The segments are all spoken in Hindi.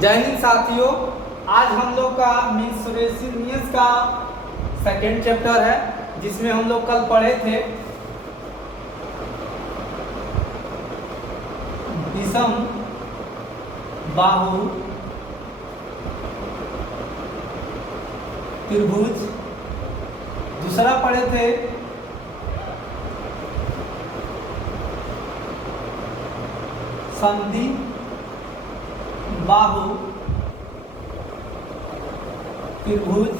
जय हिंद साथियों, आज हम लोग का मिसरेशियस का सेकेंड चैप्टर है, जिसमें हम लोग कल पढ़े थे विषम बाहु त्रिभुज। दूसरा पढ़े थे समद्वि बाहु त्रिभुज।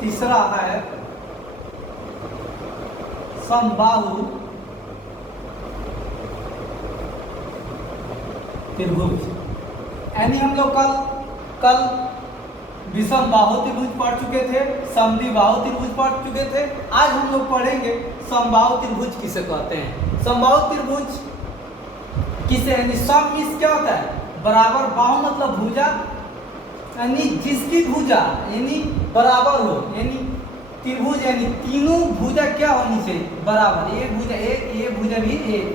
तीसरा है समबाहु त्रिभुज। यानी हम लोग कल विषम बाहु त्रिभुज पढ़ चुके थे, समद्वि बाहु त्रिभुज पढ़ चुके थे। आज हम लोग पढ़ेंगे समबाहु त्रिभुज किसे कहते हैं। समबाहु त्रिभुज किसे, यानी सम मीन्स क्या होता है, बराबर। बाहु मतलब भुजा, यानी जिसकी भुजा यानी बराबर हो, यानी त्रिभुज यानी तीनों भुजा क्या होनी चाहिए, बराबर। एक भुजा ये भुजा भी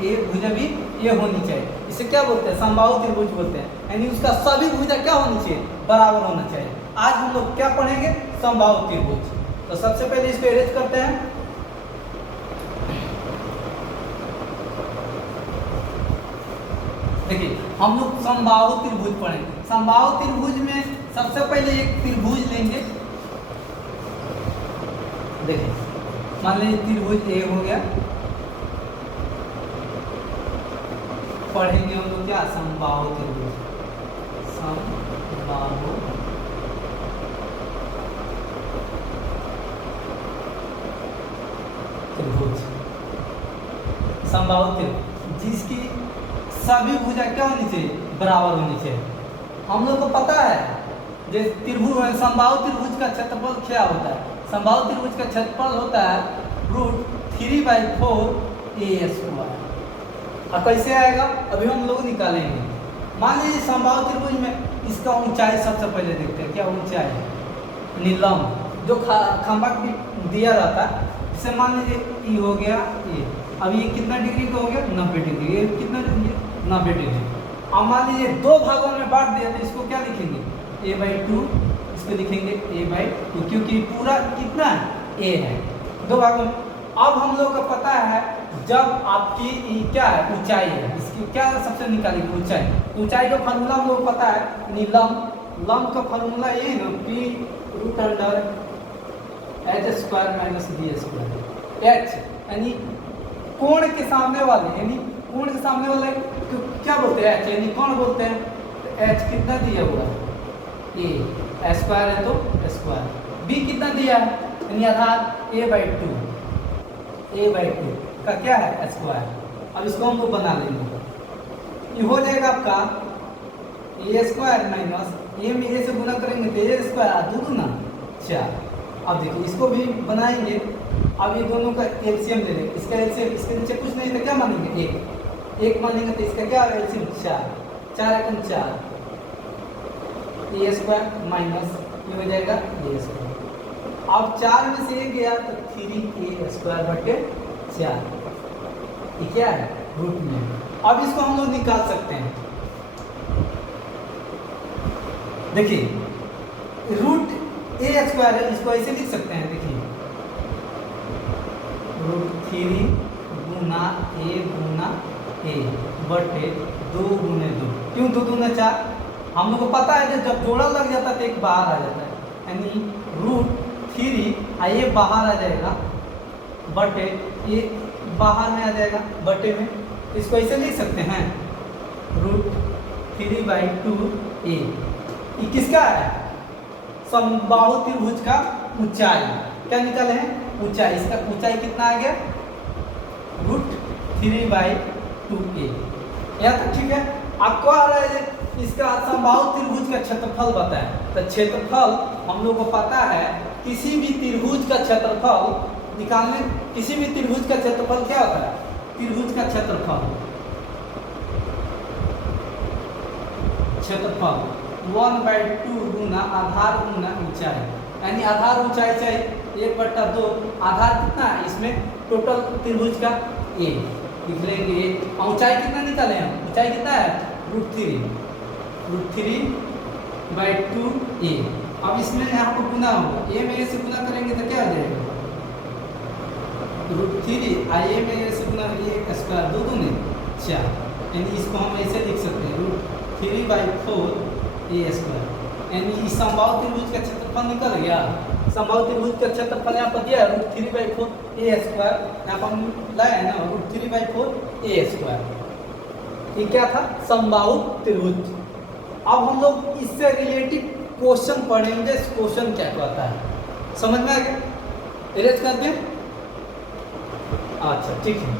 एक भुजा भी ये होनी चाहिए। इसे क्या बोलते हैं, समबाहु त्रिभुज बोलते हैं। यानी उसका सभी भुजा क्या होनी चाहिए, बराबर होना चाहिए। आज हम लोग क्या पढ़ेंगे, समबाहु त्रिभुज। तो सबसे पहले इसको अरेंज करते हैं। देखिए, हम लोग समबाहु त्रिभुज पढ़ेंगे। समबाहु त्रिभुज में सबसे पहले एक त्रिभुज लेंगे। देखिए, मान लीजिए त्रिभुज ए हो गया। पढ़ेंगे हम लोग क्या, समबाहु त्रिभुज। समबाहु त्रिभुज, समबाहु त्रिभुज जिसकी सभी भुजा क्या होनी चाहिए, बराबर होनी चाहिए। हम लोग को पता है जो त्रिभुज समबाहु त्रिभुज का क्षेत्रफल क्या होता है। समबाहु त्रिभुज का क्षेत्रफल होता है √3/4 a²। और कैसे आएगा, अभी हम लोग निकालेंगे। मान लीजिए समबाहु त्रिभुज में इसका ऊंचाई सबसे पहले देखते हैं। क्या ऊंचाई है, नीलम जो खंभा दिया रहता है। जैसे मान लीजिए ई हो गया ये, अब ये कितना डिग्री का हो गया, 90 डिग्री। ये कितना डिग्री, 90 डिग्री। अब मान लीजिए दो भागों में बांट दिया, तो इसको क्या लिखेंगे, a/2। इसको लिखेंगे a/2, क्योंकि पूरा कितना है, a है, दो भागों में। अब हम लोग को पता है जब आपकी क्या है, ऊंचाई है, इसकी क्या सबसे निकालेंगे, ऊंचाई। ऊंचाई का फार्मूला हम लोग को पता है, नीलम लम का फार्मूला ये है ना, p√h² - d²। h यानी कोण के सामने वाले, यानी कोण के सामने वाले तो क्या बोलते हैं, h यानी कौन बोलते हैं। तो h कितना दिया हुआ है, a स्क्वायर है तो स्क्वायर। b कितना दिया है, यानी आधार a/2 का क्या है, स्क्वायर। अब इसको हम लोग बना लेंगे। ये हो जाएगा आपका a² - a में a से गुना करेंगे तो a², 2 दूना 4। अब देखिए इसको भी बनाएंगे। अब ये दोनों का एलसीएम ले लेंगे। इसका एलसीएम, इसके नीचे कुछ नहीं तो क्या मानेंगे, एक मानेंगे। तो इसका क्या एलसीएम, 4 एकम 4 a² - ये हो जाएगा a²। अब 4 में से 1 गया तो 3a²/4। ये क्या है, रूट में। अब इसको हम लोग निकाल सकते हैं। देखिए √a² है, इसको ऐसे लिख सकते हैं। देखिए √3 गुना a गुना a/2 × 2। क्यों 2 दूना 4। हम लोग को पता है कि जब जोड़ा लग जाता है तो एक बाहर आ जाता है, यानी √3 ये बाहर आ जाएगा, बटे ये बाहर में आ जाएगा, बटे में। इसको ऐसे लिख सकते हैं √3/2a। ये किसका है, समबाहु त्रिभुज का ऊंचाई। क्या निकाले हैं, ऊंचाई। इसका ऊंचाई कितना आ गया, √3/2a। यहाँ तक ठीक है। आपको आ रहा है इसका समबाहु त्रिभुज का क्षेत्रफल बताएं। तो क्षेत्रफल हम लोग को पता है, किसी भी त्रिभुज का क्षेत्रफल निकालने, किसी भी त्रिभुज का क्षेत्रफल क्या होता है, त्रिभुज का क्षेत्रफल 1/2 गुना आधार गुना ऊंचाई। यानी आधार ऊंचाई चाहिए 1/2। आधार कितना है इसमें, टोटल त्रिभुज का a। लिख लेंगे ऊंचाई कितना निकाले हम, ऊंचाई कितना है √3। √3/2a। अब इसमें यहाँ पर गुना होगा, a में a से गुना करेंगे तो क्या हो जाएगा, √3 a में a से गुना a स्क्वायर, 2 दूनी 4, यानी इसको हम ऐसे लिख सकते हैं √3/4a स्क्वायर। यानी इस समबाहु त्रिभुज का क्षेत्रफल निकल गया। समबाहु त्रिभुज का क्षेत्रफल यहाँ पर दिया है √3/4a स्क्वायर, यहाँ पर हम लाए हैं ना √3/4a स्क्वायर। ये क्या था, समबाहु त्रिभुज। अब हम लोग इससे रिलेटेड क्वेश्चन पढ़ेंगे, क्वेश्चन क्या कहता है, समझ में आ गया? इरेज कर दें, अच्छा ठीक है।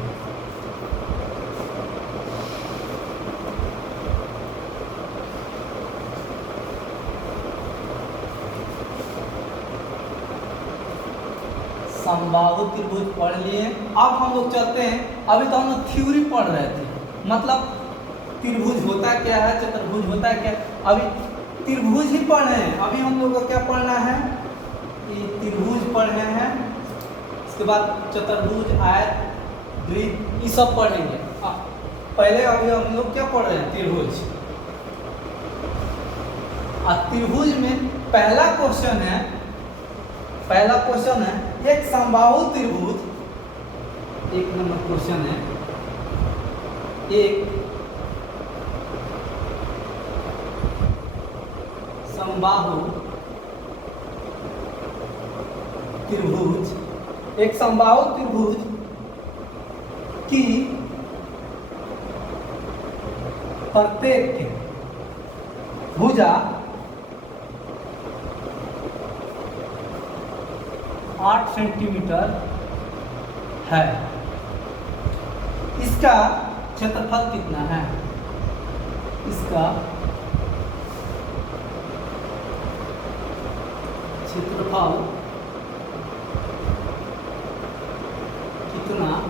समबाहु त्रिभुज पढ़ लिए। अब हम लोग चलते हैं, अभी तो हम लोग थ्योरी पढ़ रहे थे, मतलब त्रिभुज होता क्या है, चतुर्भुज होता है क्या, अभी त्रिभुज ही पढ़ रहे हैं। अभी हम लोग को क्या पढ़ना है, ये त्रिभुज पढ़ रहे हैं, इसके बाद चतुर्भुज, आयत, द्वित, ये सब पढ़ेंगे। पहले अभी हम लोग क्या पढ़ रहे हैं, त्रिभुज। त्रिभुज में पहला क्वेश्चन है एक समबाहु त्रिभुज, 1 नंबर क्वेश्चन है, एक समबाहु त्रिभुज, एक समबाहु त्रिभुज की प्रत्येक भुजा 8 सेंटीमीटर है, इसका क्षेत्रफल कितना है, इसका क्षेत्रफल कितना है,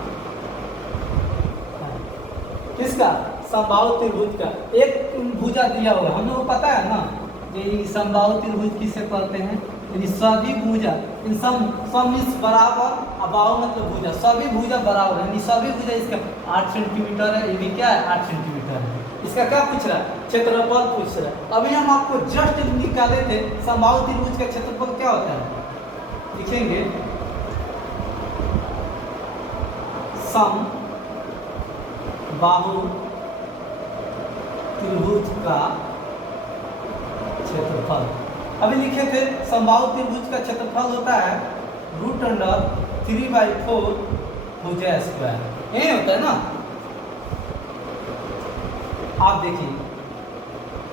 किसका, समबाहु त्रिभुज का। एक भुजा दिया होगा, हम लोग को पता है ना ये समबाहु त्रिभुज किसे कहते हैं, यानी सभी भुजा इन सम बराबर, बाहु मतलब भुजा, सभी भुजा बराबर है, यानी सभी भुजा इसका 8 सेंटीमीटर है, ये भी क्या है 8 सेंटीमीटर है। इसका क्या पूछ रहा है, क्षेत्रफल पूछ रहा है। अभी हम आपको जस्ट निकाले थे समबाहु त्रिभुज का क्षेत्रफल क्या होता है, लिखेंगे समबाहु त्रिभुज का क्षेत्रफल। अभी लिखे थे समबाहु त्रिभुज का क्षेत्रफल होता है √3/4 भुजा स्क्वायर, यही होता है ना। आप देखिए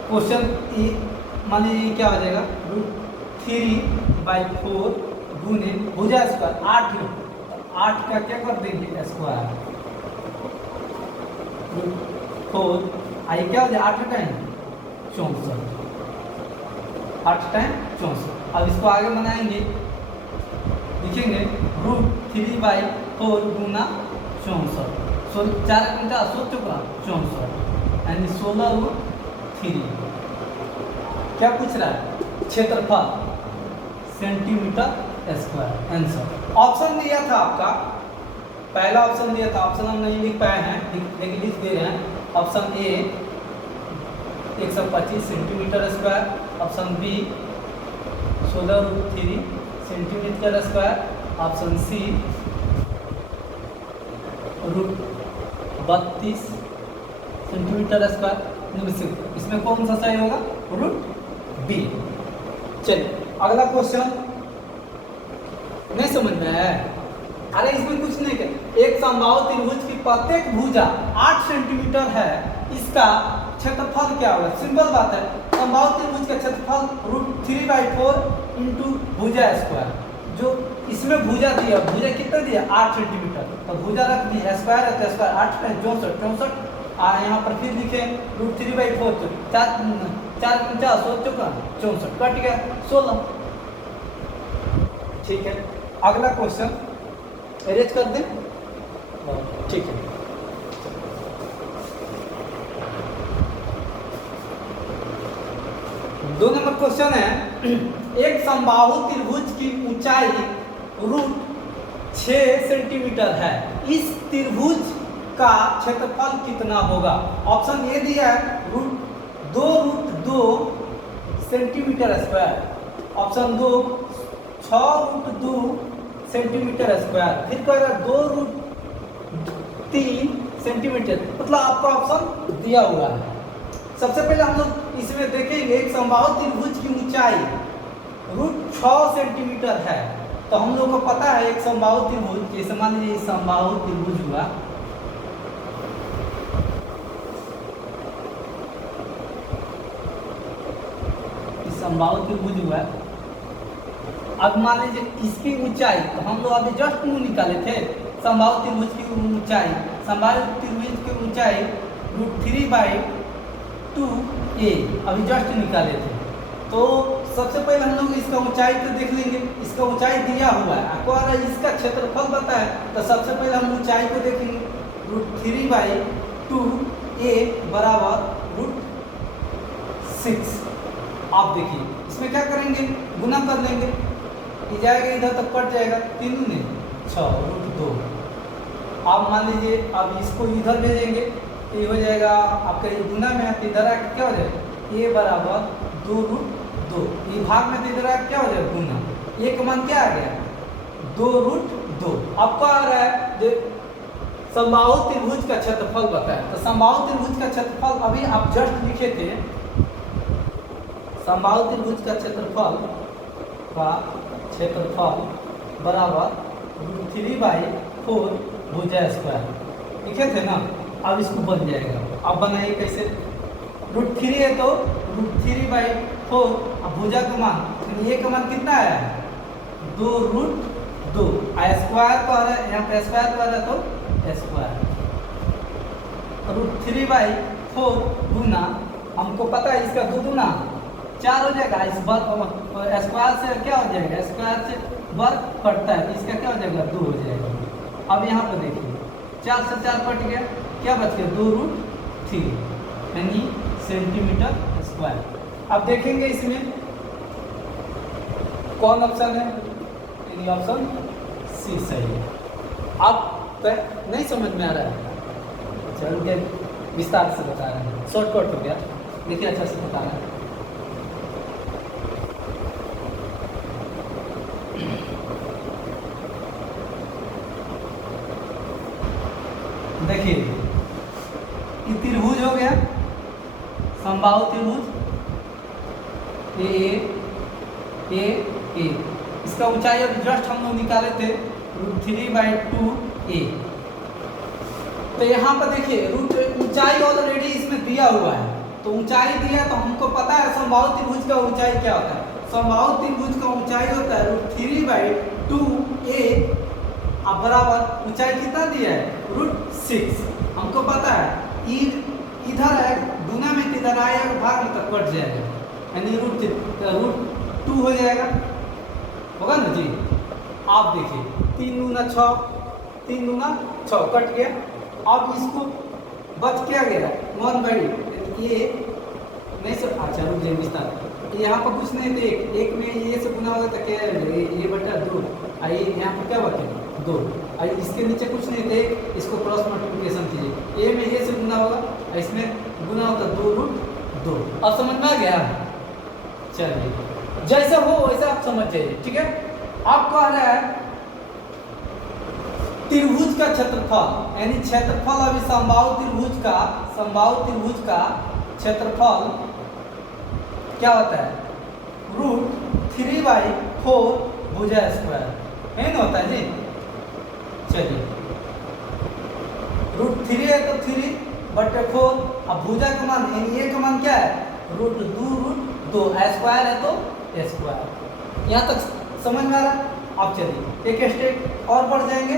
क्वेश्चन मान लीजिए क्या हो जाएगा, √3/4 गुने भुजा स्क्वायर 8 का क्या कर देंगे स्क्वायर, 4 आइए क्या हो जाए 8 टाइम 64, 8 टाइम 64। अब इसको आगे बनाएंगे, लिखेंगे √3/4 गुना 64, 4 घंटा 64, यानी 16√3। क्या पूछ रहा है, क्षेत्रफल सेंटीमीटर स्क्वायर, आंसर। ऑप्शन दिया था आपका, पहला ऑप्शन दिया था, ऑप्शन हम नहीं लिख पाए हैं लेकिन लिख दे रहे हैं। Option A 125 centimetre square, option B 16√3 centimetre square, option C √32 centimetre square. इसमें कौन सा सही होगा, √बी। चलिए अगला क्वेश्चन, नहीं समझ में है, अरे इसमें कुछ नहीं कर, एक समबाहु त्रिभुज की प्रत्येक भुजा 8 सेंटीमीटर है, इसका क्षेत्रफल क्या होगा, सिंपल बात है, समबाहु त्रिभुज का क्षेत्रफल √3/4 इंटू भुजा स्क्वायर। जो इसमें भुजा दिया, भुजा कितना दिया 8 सेंटीमीटर, तो भुजा रख दी स्क्वायर है तो स्क्वायर 8 में 64, यहाँ पर फिर लिखे √3/4, 4 64 कट गया 16। ठीक है, अगला क्वेश्चन अरेंज कर दें, ठीक है। दो नंबर क्वेश्चन है, एक समबाहु त्रिभुज की ऊंचाई √6 सेंटीमीटर है, इस त्रिभुज का क्षेत्रफल कितना होगा। ऑप्शन ए दिया है 2√2 centimetre square. Option 2 6√2 centimetre square. फिर कहेगा 2√3 सेंटीमीटर, मतलब आपका ऑप्शन दिया हुआ है। सबसे पहले हम लोग इसमें देखेंगे एक समबाहु त्रिभुज की ऊंचाई √6 सेंटीमीटर है। तो हम लोग को पता है एक समबाहु त्रिभुज, जैसे मान लीजिए समबाहु त्रिभुज हुआ, समबाहु त्रिभुज हुआ। अब मान लीजिए इसकी ऊंचाई, तो हम लोग अभी जस्ट मुंह निकाले थे समबाहु त्रिभुज की ऊंचाई। समबाहु त्रिभुज की ऊंचाई √3/2a अभी जस्ट निकाले थे। तो सबसे पहले हम लोग इसका ऊंचाई तो देख लेंगे। इसका ऊंचाई दिया हुआ है, आपको अगर इसका क्षेत्रफल पता है तो सबसे पहले हम ऊंचाई को देखेंगे। √3/2a बराबर √6। आप देखिए इसमें क्या करेंगे, गुना कर लेंगे, ये जाएगा इधर तक कट जाएगा, 3 ने 6 √2। आप मान लीजिए अब इसको इधर भेजेंगे तो ये हो जाएगा आपका, ये गुना में है तो इधर आके क्या हो जाएगा, a बराबर 2√2। ये भाग में तो इधर आके क्या हो जाएगा, गुना। ये का मान क्या आ गया, 2√2। आपका आ रहा है जो समबाहु त्रिभुज का क्षेत्रफल बताया। तो समबाहु त्रिभुज का क्षेत्रफल अभी आप जस्ट लिखे थे, समबाहु त्रिभुज का क्षेत्रफल बराबर √3/4 भुजा स्क्वायर लिखे थे ना। अब इसको बन जाएगा, अब बनाइए कैसे, √3 है तो √3/4, अब भुजा का मान, ये का मान कितना आया, 2√2। स्क्वायर को आ रहा है, यहाँ पे स्क्वायर को आ रहा है तो स्क्वायर, √3/4 गुना, हमको पता है इसका 2 गुना 4 हो जाएगा। इस स्क्वायर से क्या हो जाएगा, स्क्वायर से वर्ग कटता है तो इसका क्या हो जाएगा, 2 हो जाएगा। अब यहाँ पर देखिए 4 से 4 कट गया, क्या बच गया, 2√3 यानी सेंटीमीटर स्क्वायर। अब देखेंगे इसमें कौन ऑप्शन है, यानी ऑप्शन सी सही है। आप नहीं समझ में आ रहा है, चलो विस्तार से बता रहे हैं, शॉर्टकट हो गया, देखिए अच्छा से बता रहे हैं। देखिए ये त्रिभुज हो गया, समबाहु त्रिभुज ए ए ए। इसका ऊंचाई अभी जस्ट हम लोग निकाले थे √3/2a। तो यहाँ पर देखिए ऊंचाई ऑलरेडी इसमें दिया हुआ है, तो ऊंचाई दिया तो हमको पता है समबाहु त्रिभुज का ऊंचाई क्या होता है। समबाहु त्रिभुज का ऊंचाई होता है √3/2a। अब बराबर ऊंचाई कितना दिया है, √6। हमको पता है इधर है गुना में, किधर आएगा भाग में तक कट जाएगा, यानी √2 हो जाएगा, होगा ना जी। आप देखिए 3 दूना 6, 3 दूना 6 कट गया। अब इसको बच क्या गया, 1/, ये नहीं सर, अच्छा रुक जाए विस्तार, यहाँ पर कुछ नहीं थे, एक में ये से गुना होगा तो क्या ये बटा 2, आइए यहाँ पर क्या बटे 2, और इसके नीचे कुछ नहीं थे, इसको क्रॉस मल्टीप्लिकेशन कीजिए, ए में ये से गुना होगा, इसमें गुना होता 2√2। अब समझ में आ गया, चलिए जैसा हो वैसा आप समझ जाइए, ठीक है। आपको आ रहा है त्रिभुज का क्षेत्रफल, यानी क्षेत्रफल अभी समबाहु त्रिभुज का क्षेत्रफल क्या होता है, √3/4 भुजा स्क्वायर, है ना, होता है जी। चलिए √3 है तो 3/4, अब भुजा का मान यानी ये का मान क्या है, √2, स्क्वायर है तो स्क्वायर। यहाँ तक समझ में आ रहा है। अब चलिए एक स्टेप और बढ़ जाएंगे,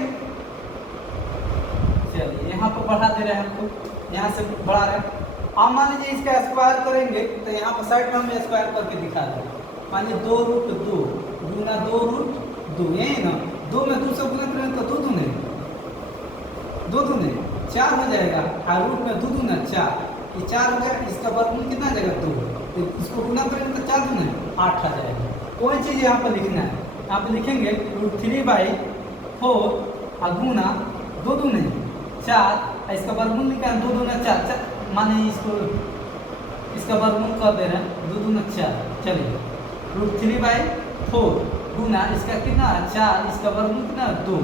चलिए यहाँ पर बढ़ा दे रहे हैं हमको, यहाँ से बढ़ा रहे हैं। आप मान लीजिए इसका स्क्वायर करेंगे तो यहाँ पर साइड में हम स्क्वायर करके दिखा रहे हैं। मान लीजिए 2√2 गुना 2√2, यही ना, 2 में 2 से गुना करें तो 2 दूने 4 हो जाएगा, और रूट में 2 दूना 4, ये 4 हो गया, इसका वर्गमूल कितना जाएगा 2, तो इसको गुना करेंगे तो 4 दूने 8 आ जाएगा। कोई चीज़ यहाँ पर लिखना है, यहाँ पर लिखेंगे √3/4 और गुना 2 दूने 4, इसका वर्गमूल निकाल 2 दूना 4, माने इसको इसका वर्गमूल कर दे रहे हैं, 2 दूना 4, चलिए √3/4 गुना इसका कितना 4, इसका वर्गमूल कितना 2,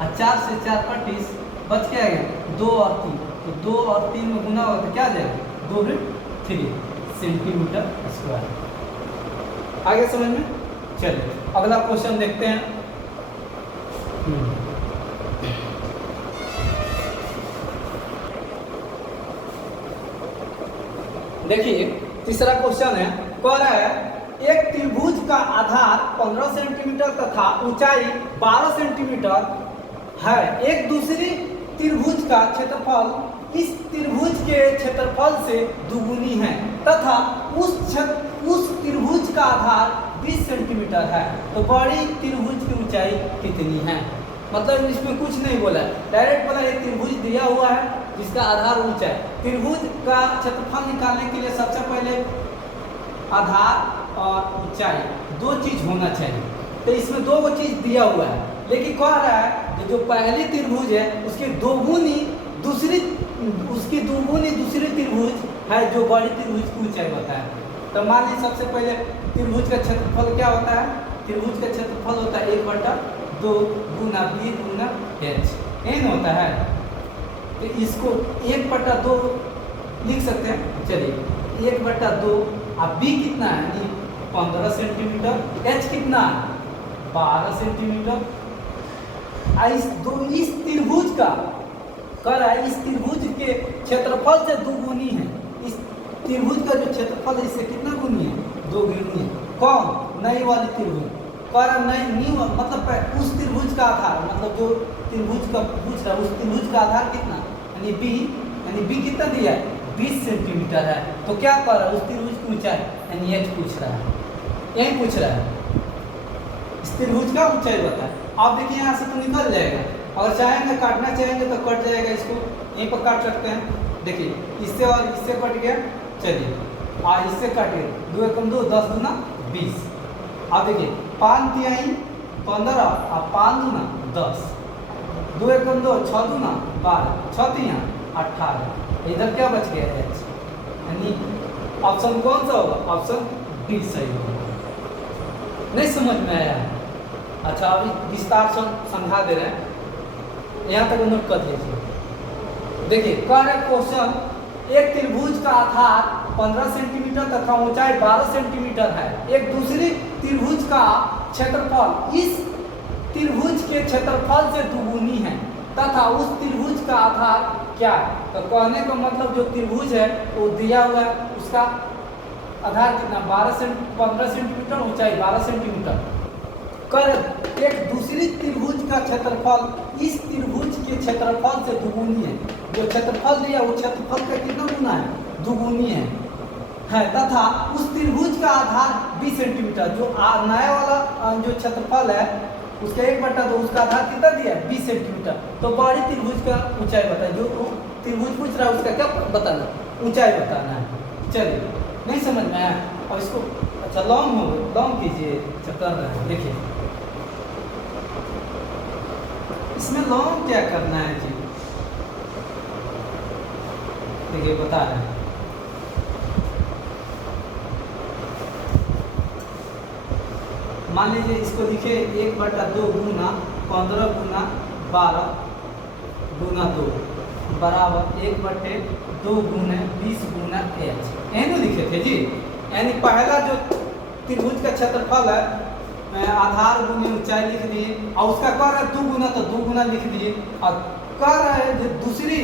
और 4 से 4 25 बच क्या गया 2 और 3, तो 2 और 3 में गुना होगा तो क्या आ जाएगा 2√3 सेंटीमीटर स्क्वायर। आगे समझ में। चलिए अगला क्वेश्चन देखते हैं। देखिए तीसरा क्वेश्चन है, कह रहा है एक त्रिभुज का आधार 15 सेंटीमीटर तथा ऊंचाई 12 सेंटीमीटर है। एक दूसरी त्रिभुज का क्षेत्रफल इस त्रिभुज के क्षेत्रफल से दुगुनी है तथा उस त्रिभुज का आधार 20 सेंटीमीटर है, तो बड़ी त्रिभुज की ऊंचाई कितनी है। मतलब इसमें कुछ नहीं बोला है, डायरेक्ट बोला एक त्रिभुज दिया हुआ है जिसका आधार ऊंचा है। त्रिभुज का क्षेत्रफल निकालने के लिए सबसे पहले आधार और ऊंचाई 2 चीज होना चाहिए, तो इसमें 2 चीज दिया हुआ है, लेकिन कह रहा है कि जो पहली त्रिभुज है उसकी दोगुनी दूसरी त्रिभुज है जो बड़ी त्रिभुज की ऊंचाई बताया। तो मान लीजिए सबसे पहले त्रिभुज का क्षेत्रफल क्या होता है, त्रिभुज का क्षेत्रफल होता है 1/2 गुना b गुना h n होता है। तो इसको 1/2 लिख सकते हैं, चलिए 1/2, अब b कितना है 15 सेंटीमीटर, h कितना है 12 सेंटीमीटर। इस त्रिभुज का कर रहा है इस त्रिभुज के क्षेत्रफल से दुगुनी है। इस त्रिभुज का जो क्षेत्रफल है इससे कितना गुनी है 2 गुनी है। कौन नई वाली त्रिभुज कर नई मतलब उस त्रिभुज का आधार, मतलब जो त्रिभुज का पूछ रहा है उस त्रिभुज का आधार कितना यानी b कितना दिया है 20 सेंटीमीटर है। तो क्या कर रहा है उस त्रिभुज की ऊंचाई यानी h पूछ रहा है, यही पूछ रहा है इस त्रिभुज का ऊंचाई बताए। आप देखिए यहाँ से तो निकल जाएगा, अगर चाहेंगे काटना चाहेंगे तो कट जाएगा, इसको यहीं पर काट सकते हैं। देखिए इससे और इससे कट गया, चलिए इससे काट गया 2 एकम 2 10 दूना 20। अब देखिए 5 तिहाई 15 और 5 दूना 10, 2 एकम 2 6 दूना 12, 6 तिहाई 18। इधर क्या बच गया है यानी ऑप्शन कौन सा होगा, ऑप्शन डी सही होगा। नहीं समझ में आया? अच्छा अभी विस्तार से समझा दे रहे हैं, यहाँ तक नोट कर लीजिए। देखिए कह रहे क्वेश्चन, एक त्रिभुज का आधार 15 सेंटीमीटर तथा ऊंचाई 12 सेंटीमीटर है। एक दूसरी त्रिभुज का क्षेत्रफल इस त्रिभुज के क्षेत्रफल से दुगुनी है तथा उस त्रिभुज का आधार क्या है। तो कहने का मतलब जो त्रिभुज है वो दिया हुआ है, उसका आधार कितना 15 सेंटीमीटर, ऊंचाई 12 सेंटीमीटर। कर एक दूसरी त्रिभुज का क्षेत्रफल इस त्रिभुज के क्षेत्रफल से दुगुनी है। जो क्षेत्रफल दिया वो क्षेत्रफल का कितना गुना है दुगुनी है तथा उस त्रिभुज का आधार 20 सेंटीमीटर। जो नया वाला जो क्षेत्रफल है उसका 1/2 उसका आधार कितना दिया है 20 सेंटीमीटर। तो बड़ी त्रिभुज का ऊंचाई बताए, जो त्रिभुज पूछ रहा है उसका क्या बताना ऊंचाई बताना है। चलिए नहीं समझ में आया, अब इसको अच्छा लॉन्ग कीजिए चैप्टर में। देखिए इसमें लॉन्ग क्या करना है जी, देखिए बता रहे हैं। मान लीजिए इसको लिखे 1/2 गुना 15 गुना 12 गुना 2 बराबर 1/2 गुना 20 गुना h, एनो लिखे थे जी। यानी पहला जो त्रिभुज का क्षेत्रफल है आधार गुने ऊंचाई लिख दिए, और उसका कह रहा है 2 गुना तो 2 गुना लिख दिए, और कह रहा है जो दूसरी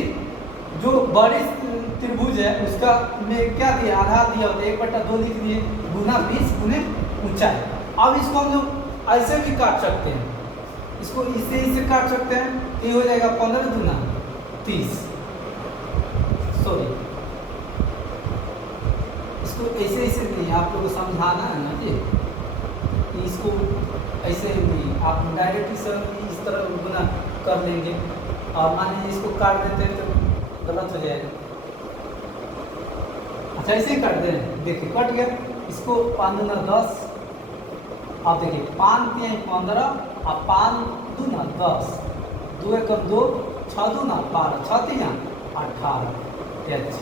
जो बड़ी त्रिभुज है उसका में क्या दिया आधार दिया होता है 1/2 लिख दिए गुना 20 गुने ऊंचाई। अब इसको हम लोग ऐसे भी काट सकते हैं, इसको इससे काट सकते हैं, तो ये हो जाएगा 15 गुना 30, सॉरी इसको ऐसे नहीं, आप लोगों को समझाना है ना जी, इसको ऐसे नहीं आप डायरेक्ट इस तरह गुना कर लेंगे, और मान लीजिए इसको काट देते हैं तो गलत हो जाएगा। अच्छा ऐसे ही काट दें, देखिए कट गया, इसको 5 दूना 10, अब देखिए 5 3 15 और 5 दूना 10, 2 एकम 2, 6 दूना 12, 6 3 18, एच।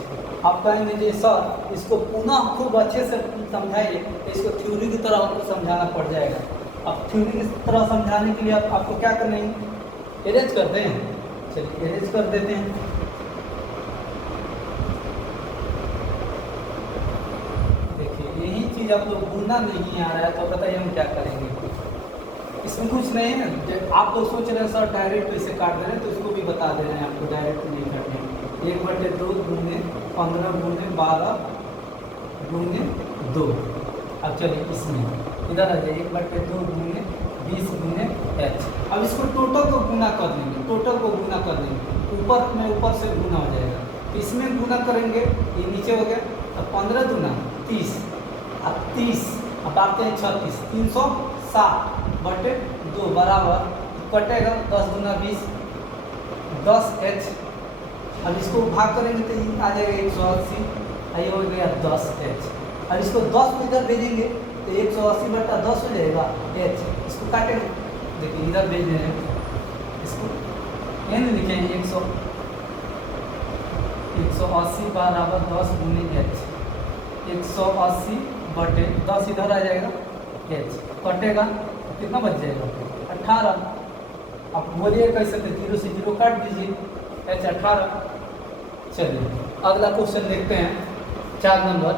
आप कहेंगे जी सर इसको पुनः खूब अच्छे से समझाइए, इसको थ्योरी की तरह आपको समझाना पड़ जाएगा। अब थ्योरी की तरह समझाने के लिए आपको क्या करना है, इरेज करते हैं। चलिए इरेज कर देते हैं। देखिए यही चीज़ आप लोग गुना नहीं आ रहा है तो बताइए हम क्या करेंगे। इसमें कुछ नहीं है, आप लोग सोच रहे हैं सर डायरेक्ट इसे काट दे रहे हैं, तो इसको भी बता दे रहे हैं आपको डायरेक्ट नहीं काटने। 1/2 गुने 15 गुने 12 गुने 2। अब चलिए इसमें इधर आ जाइए, 1/2 गुने 20 गुने एच। अब इसको टोटल को गुना कर देंगे, टोटल को गुना कर देंगे, ऊपर में ऊपर से गुना हो जाएगा। तो इसमें गुना करेंगे, ये नीचे हो गया, अब 15 दूना 30, अब 30, अब आते हैं 36, 307/2 बराबर कटेगा 10 दूना 20, 10 एच। अब इसको भाग करेंगे तो ये आ जाएगा 180, ये हो गया 10 एच। अब इसको 10 को इधर भेजेंगे तो 180/10 हो जाएगा एच। इसको काटेंगे, देखिए इधर भेज रहे हैं, इसको एन लिखेंगे 180 बराबर 10 गुने एच। 180/10 इधर आ जाएगा एच, कटेगा तो कितना बच जाएगा 18। अब बोलिए कैसे, 0 से 0 काट दीजिए, एच 18। चलिए अगला क्वेश्चन देखते हैं, 4 नंबर।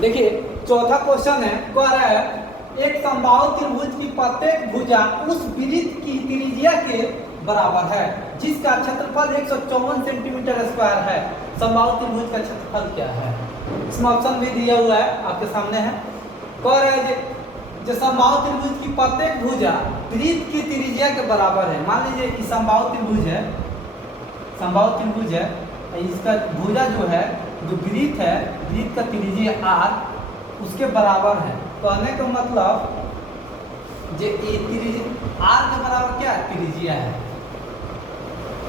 देखिए चौथा क्वेश्चन है, कह रहा है एक समबाहु त्रिभुज की प्रत्येक भुजा उस वृत्त की त्रिज्या के बराबर है जिसका क्षेत्रफल 154 सेंटीमीटर स्क्वायर है। समबाहु त्रिभुज का क्षेत्रफल क्या है? इसमें ऑप्शन भी दिया हुआ है, आपके सामने है। कह रहा है जो समबाहु त्रिभुज की प्रत्येक भुजा वृत्त की त्रिज्या के बराबर है। मान लीजिए कि समबाहु त्रिभुज है, समबाहु त्रिभुज है, इसका भुजा जो है, जो वृत्त है, वृत्त का त्रिज्या r उसके बराबर है। कहने का मतलब जो ये त्रिज्या r के बराबर क्या है, त्रिज्या है।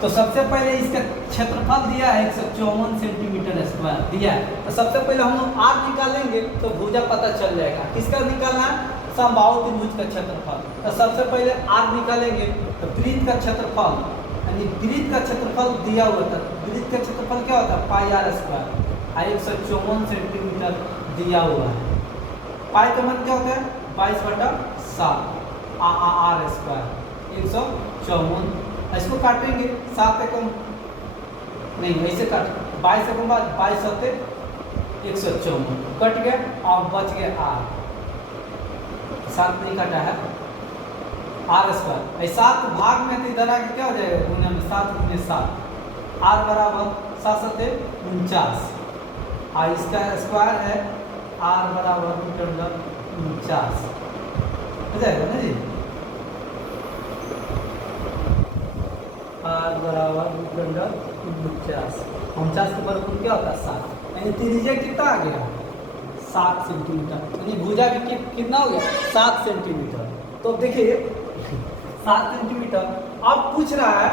तो सबसे पहले इसका क्षेत्रफल दिया है 154 सेंटीमीटर स्क्वायर दिया है, तो सबसे पहले हम लोग r निकालेंगे तो भुजा पता चल जाएगा। किसका निकालना है? समबाहु त्रिभुज का क्षेत्रफल। तो सबसे पहले r निकालेंगे तो वृत्त का क्षेत्रफल, यानी वृत्त का क्षेत्रफल दिया हुआ था, वृत्त का क्षेत्रफल क्या होता है पाई r स्क्वायर, 154 सेंटीमीटर दिया हुआ है। पाई का मान क्या होता है 22/7 r स्क्वायर 154। इसको काटेंगे 7 एकम नहीं, ऐसे काट 22 एकम बाद 22 सत्ते 154 कट गया, और बच गया r। 7 नहीं कटा है, r स्क्वायर 7 भाग में तो इधर आके क्या हो जाएगा गुना में 7 गुने 7, r बराबर 7 सत्ते 49, और इसका स्क्वायर है r बराबर 49 हो जाएगा ना जी। r बराबर 49, 49 के बराबर क्या होता है 7, यानी त्रिज्या कितना आ गया 7 सेंटीमीटर, यानी भुजा भी कितना हो गया 7 सेंटीमीटर। तो देखिए 7 सेंटीमीटर। अब पूछ रहा है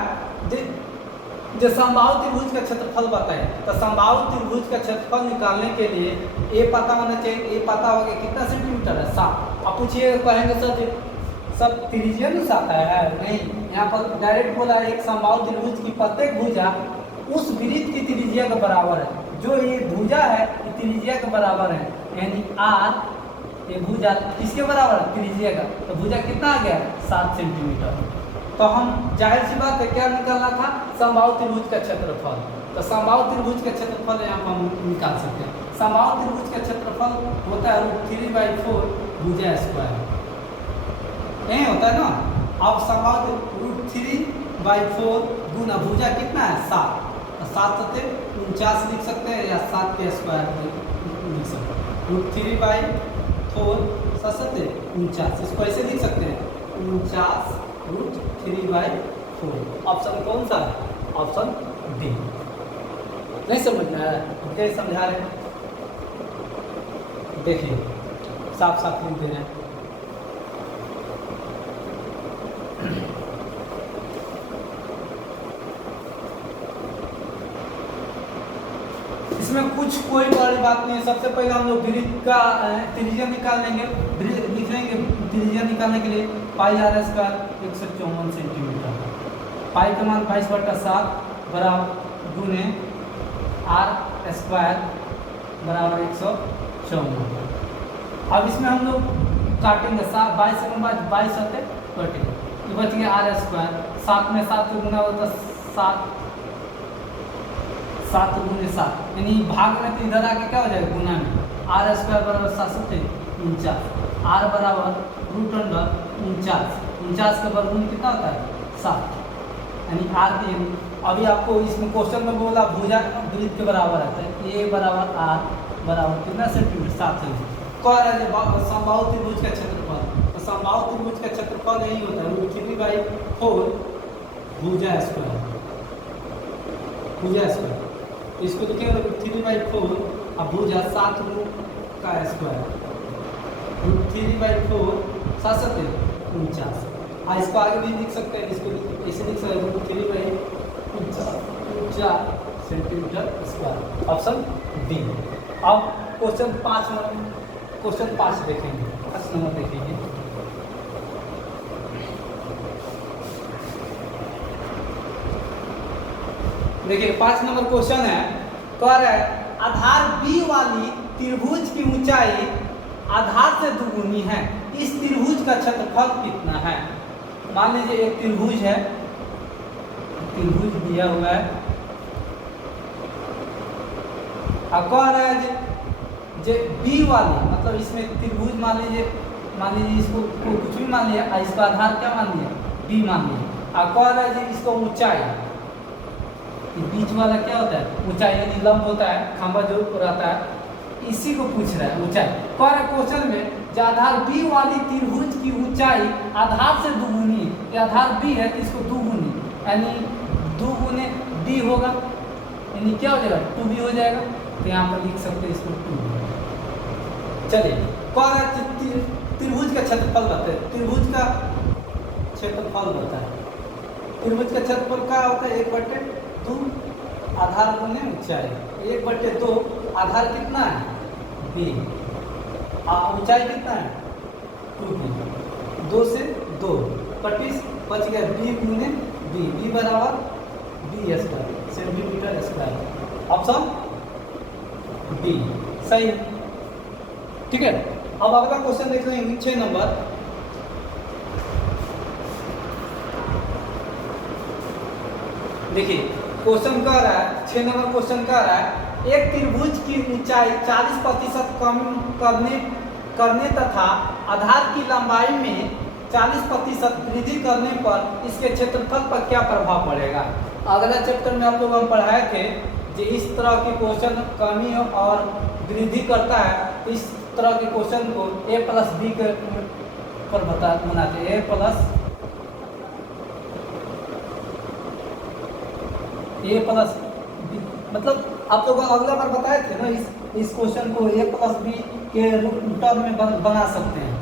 जो समबाहु त्रिभुज का क्षेत्रफल बताए, तो समबाहु त्रिभुज का क्षेत्रफल निकालने के लिए ए पता होना चाहिए, ए पता हो गया कितना सेंटीमीटर है 7। अब पूछिए, कहेंगे सर सब त्रिज्या में 7 है, नहीं, यहाँ पर डायरेक्ट बोला है एक समबाहु त्रिभुज की प्रत्येक भुजा उस वृत्त की त्रिज्या के बराबर है। जो ये भुजा है ये त्रिज्या के बराबर है, यानी r ये भुजा किसके बराबर है त्रिज्या का, तो भुजा कितना आ गया 7 सेंटीमीटर। तो हम जाहिर सी बात है क्या निकालना था समबाहु त्रिभुज का क्षेत्रफल। तो समबाहु त्रिभुज का क्षेत्रफल यहाँ पर हम निकाल सकते हैं। समबाहु त्रिभुज का क्षेत्रफल होता है √3/4 भुजा स्क्वायर, यही होता है ना। अब समबाहु √3/4 गुना भुजा कितना है 7, 7 सत्ते 49 लिख सकते हैं, या 7 के स्क्वायर लिख सकते हैं। √3/4 7 सत्ते 49, इसको ऐसे लिख सकते हैं 49 √3/4। ऑप्शन कौन सा है? Option D. नहीं समझ में आ रहा है, कैसे समझा रहे हैं देखिए, साफ साफ लिख दे रहे हैं। इसमें कुछ कोई बड़ी बात नहीं है। सबसे पहले हम लोग वृत्त का त्रिज्या निकाल लेंगे। लिख लेंगे त्रिज्या निकालने के लिए पाई आर स्क्वायर 154 सेंटीमीटर। पाई का मान 22/7 बराबर गुने आर स्क्वायर बराबर 154। अब इसमें हम लोग काटेंगे 22 से 22 होते कटेंगे तो बच गया आर स्क्वायर। 7 में 7 गुना होता 7 7 गुने 7 यानी भाग में तो इधर आके क्या हो जाएगा गुना में। आर स्क्वायर बराबर 749। आर बराबर √49 49 का वर्गमूल कितना होता है 7 यानी आर की। अभी आपको इसमें क्वेश्चन में बोला भुजा वृत्त के बराबर आता है। ए बराबर आर बराबर कितना सेंटीमीटर 7 सेंटीमीटर। कह रहा है समबाहु त्रिभुज का क्षेत्रफल, तो समबाहु त्रिभुज का क्षेत्रफल यही होता है √3/4 भुजा स्क्वायर। भुजा स्क्वायर इसको लिखेंगे √3/4 अब भुजा 7 का स्क्वायर √3/4 7 49। इसको आगे भी लिख सकते हैं, इसको ऐसे लिख सकते हैं √3/49 सेंटीमीटर स्क्वायर। Option D. अब क्वेश्चन 5 देखेंगे। 5 नंबर देखेंगे। देखिए 5 नंबर क्वेश्चन है। कह रहा है आधार बी वाली त्रिभुज की ऊंचाई आधार से दुगुनी है, इस त्रिभुज का क्षेत्रफल कितना है। मान लीजिए एक त्रिभुज है, त्रिभुज दिया हुआ है। अब कह रहा है जे बी वाली मतलब इसमें त्रिभुज मान लीजिए इसको कुछ भी मान लिया, इसका आधार क्या मान लिया बी मान लिया। अब कह रहा है जी इसको ऊंचाई, बीच वाला क्या होता है ऊंचाई यानी लंब होता है, खंभा जो रहता है, इसी को पूछ रहा है ऊंचाई। कह रहा है क्वेश्चन में जो आधार बी वाली त्रिभुज की ऊंचाई आधार से दुगुनी है, ये आधार बी है तो इसको दुगुनी यानी 2 गुने बी होगा यानी क्या हो जाएगा 2b हो जाएगा। तो यहाँ पर लिख सकते हैं इसको 2। चलिए कह रहा है त्रिभुज का क्षेत्रफल बताए। त्रिभुज का क्षेत्रफल बताए। त्रिभुज का क्षेत्रफल क्या होता है 1/2 आधार गुने ऊंचाई। 1/2 आधार कितना है b, ऊंचाई कितना है 2b। 2 से 2 25 बच गया b गुने b, b बराबर b square centimetre square. Option B सही है। ठीक है। अब अगला क्वेश्चन देख लेंगे 6 नंबर। देखिए क्वेश्चन कह रहा है 6 नंबर क्वेश्चन कह रहा है एक त्रिभुज की ऊंचाई 40% कम करने तथा आधार की लंबाई में 40% वृद्धि करने पर इसके क्षेत्रफल पर क्या प्रभाव पड़ेगा। अगला चैप्टर में आप लोग हम पढ़ाए थे जो इस तरह के क्वेश्चन कमी और वृद्धि करता है, इस तरह के क्वेश्चन को a+b के पर बनाते हैं। a+b मतलब आप लोग अगला बार बताए थे ना इस क्वेश्चन को a+b के टर्म में बना सकते हैं।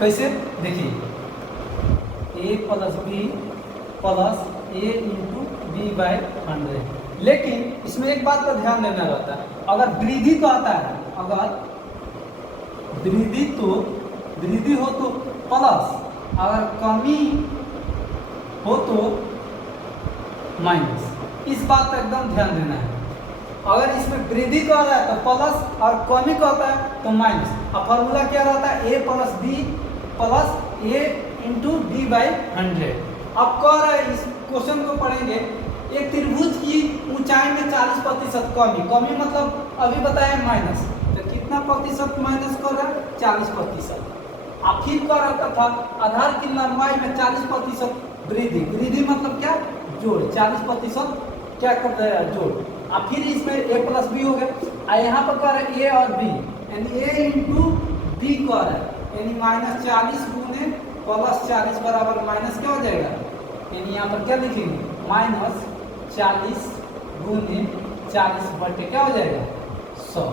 कैसे देखिए a+b plus a into b/100। लेकिन इसमें एक बात पर ध्यान देना रहता है, अगर वृद्धि कहता है, अगर वृद्धि हो तो प्लस, अगर कमी हो तो माइनस। इस बात पर एकदम ध्यान देना है। अगर इसमें वृद्धि कह रहा है तो प्लस और कमी कहता है तो माइनस। अब फॉर्मूला क्या रहता है a+b plus a into b/100। अब कह रहा है इस क्वेश्चन को पढ़ेंगे एक त्रिभुज की ऊंचाई में 40% कमी मतलब अभी बताया माइनस, तो कितना प्रतिशत माइनस कर रहा है 40%। अब फिर कह रहा था आधार की लंबाई में 40% वृद्धि मतलब क्या जोड़ 40% क्या कर रहा है जोड़। अब फिर इसमें a+b हो गया। यहाँ पर कह रहा है a और b यानी a इंटू b कह रहा है यानी -40 गुने +40 बराबर माइनस क्या हो जाएगा, यानी यहाँ पर क्या लिखेंगे -40 गुने 40 बटे क्या हो जाएगा 100।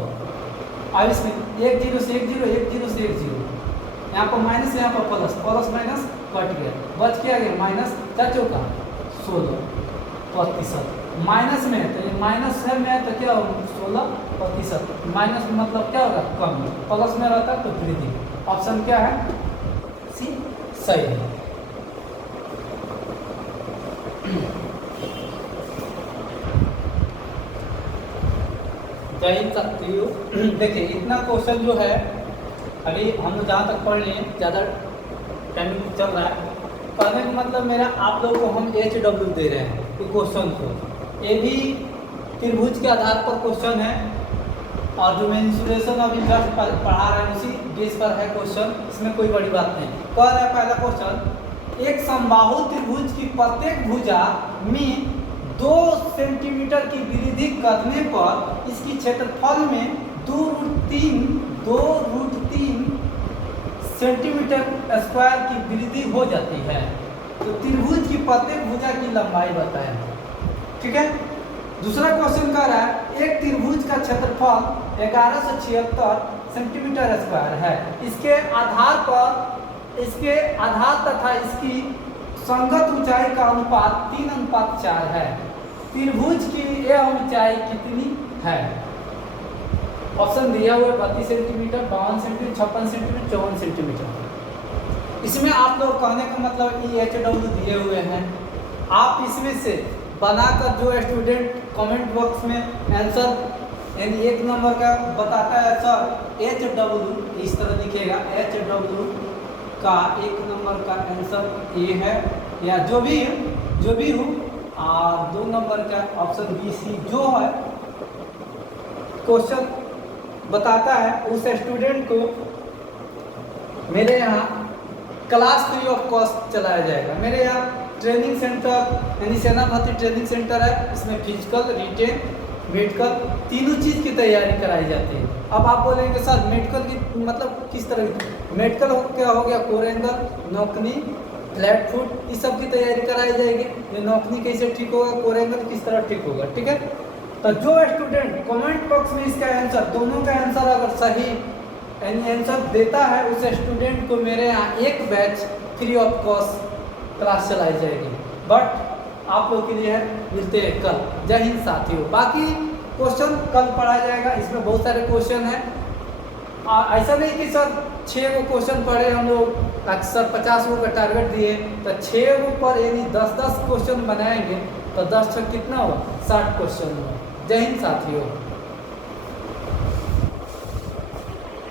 अब इसमें 1 0 से 1 0 1 0 से 1 0, यहाँ पर माइनस यहाँ पर प्लस माइनस कट गया, बच क्या गया -4 का 16%। माइनस में है तो ये माइनस है में तो क्या होगा 16%, माइनस में मतलब क्या होगा कम, प्लस में रहता तो वृद्धि। ऑप्शन क्या है सी सही है। देखिए इतना क्वेश्चन जो है अभी हम जहाँ तक पढ़ लिए, ज़्यादा टाइमिंग चल रहा है, कहने का मतलब मेरा आप लोगों को हम HW दे रहे हैं क्वेश्चन को, ये भी त्रिभुज के आधार पर क्वेश्चन है, और जो मैं इंसुलेशन अभी जस्ट पढ़ा रहे हैं उसी बेस पर है क्वेश्चन, इसमें कोई बड़ी बात नहीं। कह रहा है पहला क्वेश्चन, एक समबाहु त्रिभुज की प्रत्येक भुजा में 2 सेंटीमीटर की वृद्धि करने पर इसकी क्षेत्रफल में 2√3 सेंटीमीटर स्क्वायर की वृद्धि हो जाती है। तो त्रिभुज की प्रत्येक भुजा की लंबाई बताएं। ठीक है। दूसरा क्वेश्चन कह रहा है एक त्रिभुज का क्षेत्रफल 1176 सेंटीमीटर स्क्वायर है, इसके आधार तथा इसकी संगत ऊंचाई का अनुपात 3:4 है। त्रिभुज की यह ऊंचाई कितनी है? ऑप्शन दिया हुआ है 32 सेंटीमीटर, 52 सेंटीमीटर, 56 सेंटीमीटर, 54 सेंटीमीटर। इसमें आप लोग कहने का मतलब HW दिए हुए हैं, आप इसमें से बनाकर जो स्टूडेंट कमेंट बॉक्स में आंसर यानी 1 नंबर का बताता है सर HW इस तरह लिखेगा, HW का 1 नंबर का आंसर ये है, या जो भी हो, और 2 नंबर का ऑप्शन BC जो है क्वेश्चन बताता है उस स्टूडेंट को मेरे यहाँ क्लास फ्री ऑफ कॉस्ट चलाया जाएगा। मेरे यहाँ ट्रेनिंग सेंटर यानी सेना भर्ती ट्रेनिंग सेंटर है, इसमें फिजिकल, रिटेन, मेडिकल तीनों चीज़ की तैयारी कराई जाती है। अब आप बोलेंगे सर मेडिकल की मतलब किस तरह की? मेडिकल क्या हो गया, कोरेंगल, नौकनी, फ्लैट फुट, इस सब की तैयारी कराई जाएगी। ये नौकनी कैसे ठीक होगा, कोरेंगल किस तरह ठीक होगा। ठीक है। तो जो स्टूडेंट कमेंट बॉक्स में इसका आंसर, दोनों का आंसर अगर सही यानी आंसर देता है उस स्टूडेंट को मेरे यहाँ एक batch free of cost class चलाई जाएगी। बट आप लोग के लिए मिलते हैं कल। जय हिंद साथियों। बाकी क्वेश्चन कल पढ़ा जाएगा, इसमें बहुत सारे क्वेश्चन हैं। ऐसा नहीं कि सर 6 गो क्वेश्चन पढ़े हम लोग, अक्सर 50 गो का टारगेट दिए तो 6 गो पर यानी 10-10 क्वेश्चन बनाएंगे तो 10 कितना हुआ 60 क्वेश्चन हुआ। जय हिंद साथियों।